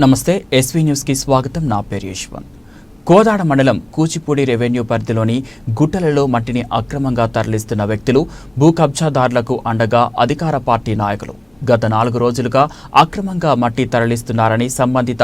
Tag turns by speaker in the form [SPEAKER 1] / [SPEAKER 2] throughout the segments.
[SPEAKER 1] నమస్తే ఎస్వీ న్యూస్కి స్వాగతం. నా పేరు యశ్వంత్. కోదాడ మండలం కూచిపూడి రెవెన్యూ పరిధిలోని గుట్టలలో మట్టిని అక్రమంగా తరలిస్తున్న వ్యక్తులు భూ కబ్జాదారులకు అండగా అధికార పార్టీ నాయకులు గత నాలుగు రోజులుగా అక్రమంగా మట్టి తరలిస్తున్నారని సంబంధిత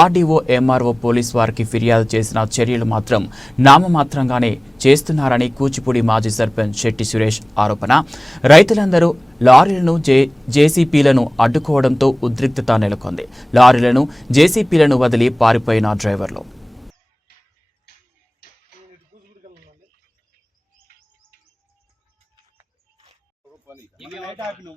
[SPEAKER 1] ఆర్డీఓ ఎంఆర్ఓ పోలీస్ వారికి ఫిర్యాదు చేసిన చర్యలు మాత్రం నామమాత్రంగానే చేస్తున్నారని కూచిపూడి మాజీ సర్పంచ్ శెట్టి సురేష్ ఆరోపణ. రైతులందరూ లారీలను జే జేసీపీలను అడ్డుకోవడంతో ఉద్రిక్తత నెలకొంది. లారీలను జేసీపీలను వదిలి పారిపోయిన డ్రైవర్లు.
[SPEAKER 2] మనం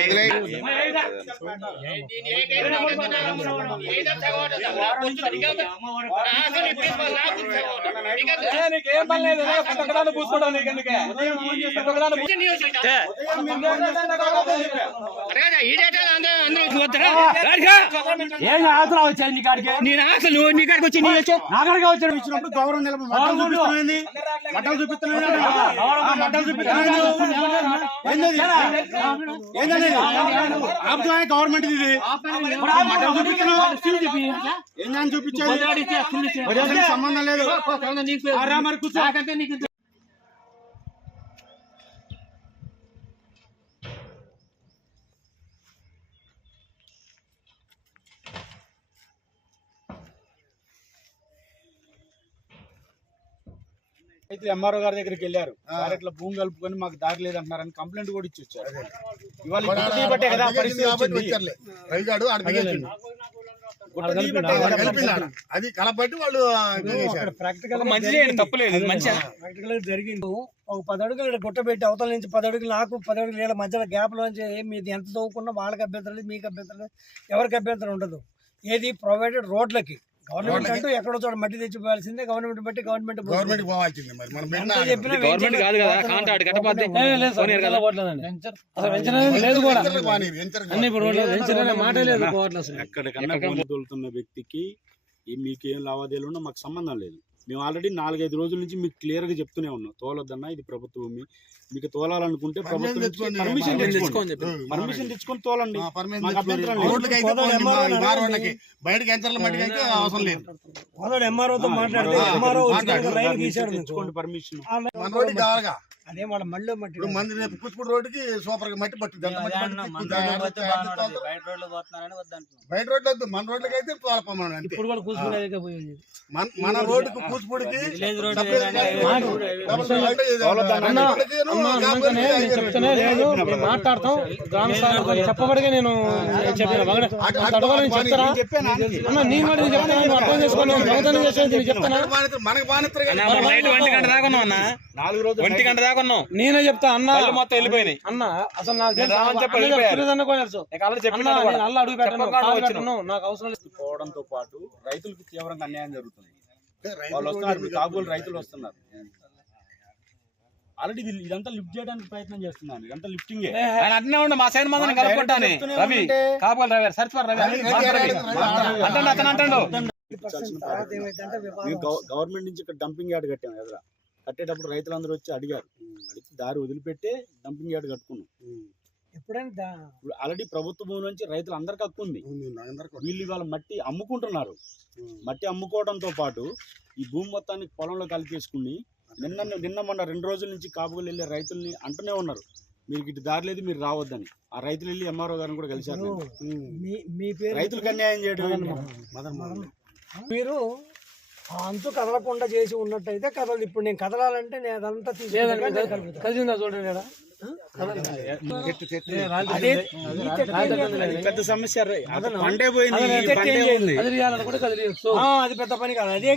[SPEAKER 2] మీకు-
[SPEAKER 3] నీకేం పని లేదు పక్కదాన్ని పూసుకోవడం నీకు ఎందుకే పక్కదాన్ని ఏం ఆశలు వచ్చాయి నీ కాడికి
[SPEAKER 4] నేను ఆశలు నువ్వు నీ కాడికి వచ్చి నీ వచ్చి
[SPEAKER 3] నా వచ్చాడు ఇచ్చినప్పుడు గౌరవం నిలబడి మట్టలు చూపిస్తున్నాయింది మట్టలు చూపిస్తున్నాయి మట్టలు చూపిస్తున్నాయి ఏంటది ఆపుతాయి గవర్నమెంట్ ఇది ఏందని చూపించేది సంబంధం లేదు అయితే ఎంఆర్ఓ గారి దగ్గరికి వెళ్ళారు. సార్ ఇట్లా భూమి కలుపుకొని మాకు దారి లేదంటున్నారని కంప్లైంట్ కూడా ఇచ్చి వచ్చారు ఇవాళ కదా పరిస్థితి.
[SPEAKER 5] అది కలపట్టి వాళ్ళు.
[SPEAKER 3] ప్రాక్టికల్
[SPEAKER 4] మంచి చేయండి తప్పులేదు మంచి
[SPEAKER 6] ప్రాక్టికల్ జరిగింది. ఒక పది అడుగులు ఇక్కడ గుట్ట పెట్టి అవతల నుంచి పది అడుగులు నాకు పది అడుగులు వీళ్ళ మధ్యలో గ్యాప్ నుంచి మీది ఎంత చదువుకున్నా వాళ్ళకి అభ్యంతరం లేదు మీకు అభ్యంతరం లేదు ఎవరికి అభ్యంతరం ఉండదు. ఏది ప్రొవైడెడ్ రోడ్లకి. గవర్నమెంట్ అంటూ ఎక్కడో చోట మట్టి తెచ్చిపోవాల్సిందే గవర్నమెంట్ బట్టి గవర్నమెంట్
[SPEAKER 5] గవర్నమెంట్ పోవాల్సింది మరి. మనం పెట్టిన
[SPEAKER 6] ఎంత చెప్పినా
[SPEAKER 4] గవర్నమెంట్ కాదు కాంట్రాక్ట్ కట్టపోతే
[SPEAKER 3] లేదు కూడా. అన్ని ఇప్పుడు మాట లేదు
[SPEAKER 7] ఎక్కడికన్నా వ్యక్తికి ఈ మీకు ఏం లావాదేవీలు ఉన్నా మాకు సంబంధం లేదు. మేము ఆల్రెడీ నాలుగైదు రోజుల నుంచి మీకు క్లియర్గా చెప్తూనే ఉన్నాం. తోలొద్దన్నా ఇది ప్రభుత్వ భూమి మీకు తోలాలనుకుంటే ప్రభుత్వం
[SPEAKER 5] తెచ్చుకోండి.
[SPEAKER 7] పర్మిషన్
[SPEAKER 5] పర్మిషన్
[SPEAKER 7] తెచ్చుకోండి. పర్మిషన్ తెచ్చుకొని తోలండి.
[SPEAKER 5] బయటకి అవసరం లేదు.
[SPEAKER 6] ఎంఆర్ఓతో మాట్లాడితే ఎంఆర్ఓ.
[SPEAKER 7] తెచ్చుకోండి పర్మిషన్.
[SPEAKER 6] అదే వాళ్ళ మళ్ళీ మట్టి
[SPEAKER 5] ఇప్పుడు మంది రేపు కూచిపూడి రోడ్డుకి సూపర్గా మట్టి పట్టుద్ది? బయట రోడ్లు వద్దు మన రోడ్లకి అయితే అంతే. మన మన రోడ్డుకు కూచిపూడికి
[SPEAKER 3] మాట్లాడతాం. గ్రామ చెప్పబడిగా నేను చెప్పాను మగడ అడగాలని చెప్తారా? అన్న నీ మాట నేను చెప్తాను. అర్థం చేసుకోను దొంగతనం చేసేది చెప్తానా
[SPEAKER 5] మనకు బానిస్తారు
[SPEAKER 7] నాలుగు రోజులు
[SPEAKER 4] ఒంటి గంట దాకా ఉన్నాం
[SPEAKER 3] నేనే చెప్తా అన్న.
[SPEAKER 4] మొత్తం వెళ్ళిపోయినాయి.
[SPEAKER 3] అన్న అసలు నాకు అవసరం లేదు.
[SPEAKER 7] పోవడంతో పాటు రైతులకు తీవ్రంగా అన్యాయం జరుగుతుంది వాళ్ళు వస్తున్నారు ఇప్పుడు కాబోలు రైతులు వస్తున్నారు. ఆల్రెడీ ఇది- ఇదంతా లిఫ్ట్ చేయడానికి ప్రయత్నం చేస్తున్నాను ఇదంతా లిఫ్టింగే.
[SPEAKER 4] ఆయన అట్నే ఉండు మా సైడ్ మందని కలుపుకుంటానే రవి కాపులు రవి సర్చ్ ఫర్ రవి. అంటాడు అతను అంటాడు.
[SPEAKER 7] గవర్నమెంట్ నుంచి ఇక్కడ డంపింగ్ యార్డ్ కట్టాము ఎదురా. కట్టేటప్పుడు రైతులందరూ వచ్చి అడిగారు. అడిగి దారి వదిలిపెట్టే డంపింగ్ యార్డ్ కట్టుకున్నాం.
[SPEAKER 6] ఎప్పుడైనా
[SPEAKER 7] ఆల్రెడీ ప్రభుత్వ భూమి నుంచి రైతులు అందరికీ హక్కు ఉంది. వీళ్ళు ఇవాళ మట్టి అమ్ముకుంటున్నారు. మట్టి అమ్ముకోవడంతో పాటు ఈ భూమి మొత్తాన్ని పొలంలో కలిపేసుకుని నిన్న నిన్న మొన్న రెండు రోజుల నుంచి కాపులు వెళ్ళే రైతుల్ని అంటూనే ఉన్నారు. మీరు ఇటు దారి లేదు మీరు రావద్దని. ఆ రైతులు వెళ్ళి ఎంఆర్ఓ గారిని కూడా కలిశారు. రైతులకు అన్యాయం చేయడం?
[SPEAKER 6] మీరు అంచు కదలకుండా చేసి ఉన్నట్టయితే కదలదు. ఇప్పుడు నేను కదలాలంటే నేను అదంతా తీసుకుంటాను.
[SPEAKER 3] కలిసిందా చూడండి?
[SPEAKER 7] పెద్ద సమస్య పండే పోయింది
[SPEAKER 6] అది పెద్ద పని కాదు. అదే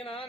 [SPEAKER 6] కనుక
[SPEAKER 3] నేనా